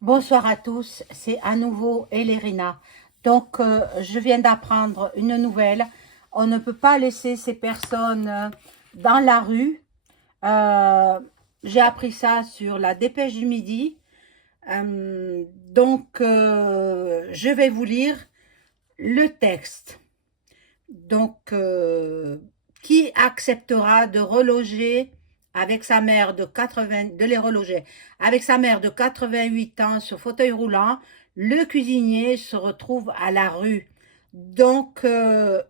Bonsoir à tous, c'est à nouveau Elérina. Donc, je viens d'apprendre une nouvelle. On ne peut pas laisser ces personnes dans la rue. Euh, j'ai appris ça sur la Dépêche du Midi. Je vais vous lire le texte. Donc, qui acceptera de reloger avec sa mère de 80, de les reloger avec sa mère de 88 ans sur fauteuil roulant? Le cuisinier se retrouve à la rue. Donc, je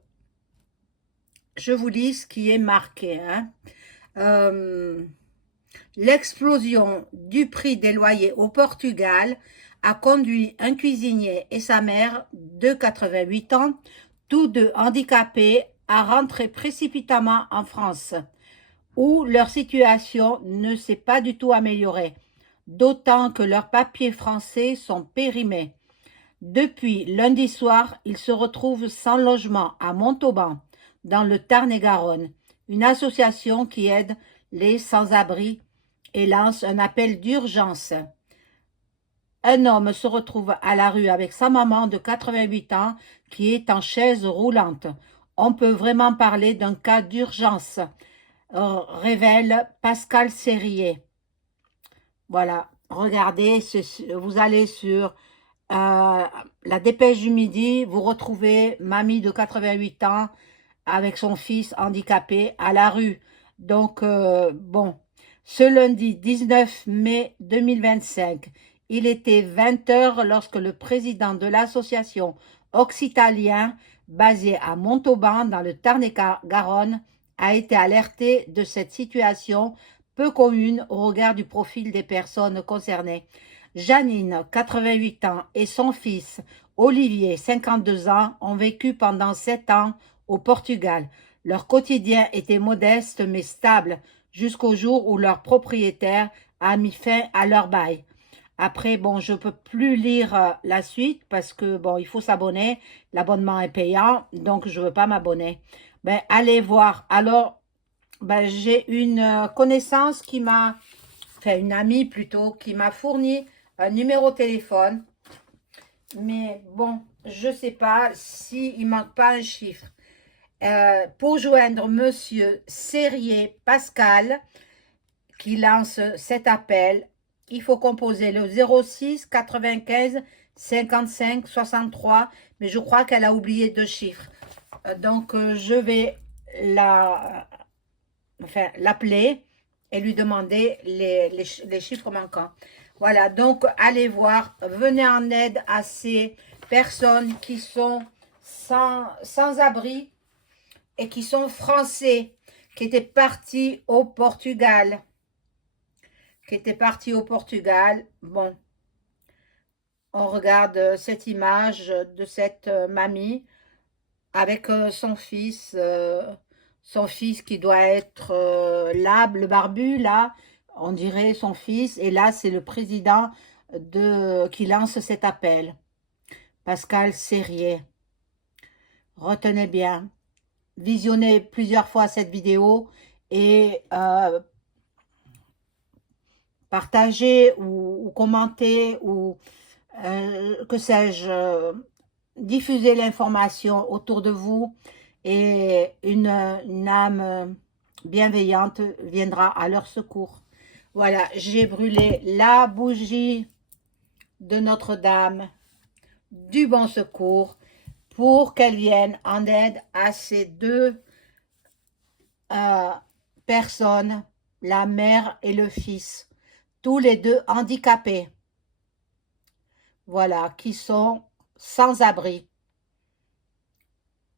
vous lis ce qui est marqué, hein. Euh, L'explosion du prix des loyers au Portugal a conduit un cuisinier et sa mère de 88 ans, tous deux handicapés, à rentrer précipitamment en France, où leur situation ne s'est pas du tout améliorée, d'autant que leurs papiers français sont périmés. Depuis lundi soir, ils se retrouvent sans logement à Montauban, dans le Tarn-et-Garonne, une association qui aide les sans-abri et lance un appel d'urgence. Un homme se retrouve à la rue avec sa maman de 88 ans qui est en chaise roulante. On peut vraiment parler d'un cas d'urgence, révèle Pascal Serrier. Voilà, regardez, vous allez sur la Dépêche du Midi, vous retrouvez mamie de 88 ans avec son fils handicapé à la rue. Donc, bon, ce lundi 19 mai 2025, il était 20 heures lorsque le président de l'association Occitalien, basé à Montauban, dans le Tarn-et-Garonne, a été alerté de cette situation peu commune au regard du profil des personnes concernées. Janine, 88 ans, et son fils, Olivier, 52 ans, ont vécu pendant 7 ans au Portugal. Leur quotidien était modeste mais stable jusqu'au jour où leur propriétaire a mis fin à leur bail. Après, bon, je peux plus lire la suite parce que, bon, il faut s'abonner. L'abonnement est payant, donc je veux pas m'abonner. Ben, allez voir. Alors, ben, j'ai une connaissance qui m'a, enfin une amie plutôt, qui m'a fourni un numéro de téléphone. Mais bon, je sais pas s'il manque pas un chiffre. Pour joindre Monsieur Serrier Pascal, qui lance cet appel, il faut composer le 06 95 55 63, mais je crois qu'elle a oublié deux chiffres. Je vais l'appeler et lui demander les chiffres manquants. Voilà, donc allez voir, venez en aide à ces personnes qui sont sans abri et qui sont français, qui étaient partis au Portugal. Bon, on regarde cette image de cette mamie avec son fils qui doit être là, le barbu, là, on dirait son fils, et là, c'est le président qui lance cet appel, Pascal Serrier. Retenez bien, visionnez plusieurs fois cette vidéo et partagez ou commentez ou que sais-je, diffusez l'information autour de vous et une âme bienveillante viendra à leur secours. Voilà, j'ai brûlé la bougie de Notre-Dame du Bon Secours pour qu'elle vienne en aide à ces deux euh, personnes, la mère et le fils, tous les deux handicapés, voilà, qui sont sans abri.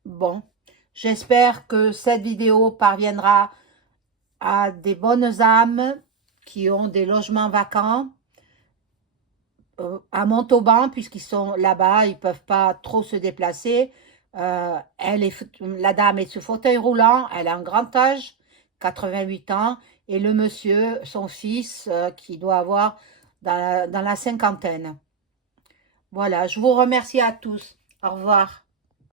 Bon, j'espère que cette vidéo parviendra à des bonnes âmes qui ont des logements vacants à Montauban, puisqu'ils sont là-bas, ils ne peuvent pas trop se déplacer. La dame est sur fauteuil roulant, elle a un grand âge, 88 ans, et le monsieur, son fils, qui doit avoir dans la cinquantaine. Voilà, je vous remercie à tous. Au revoir.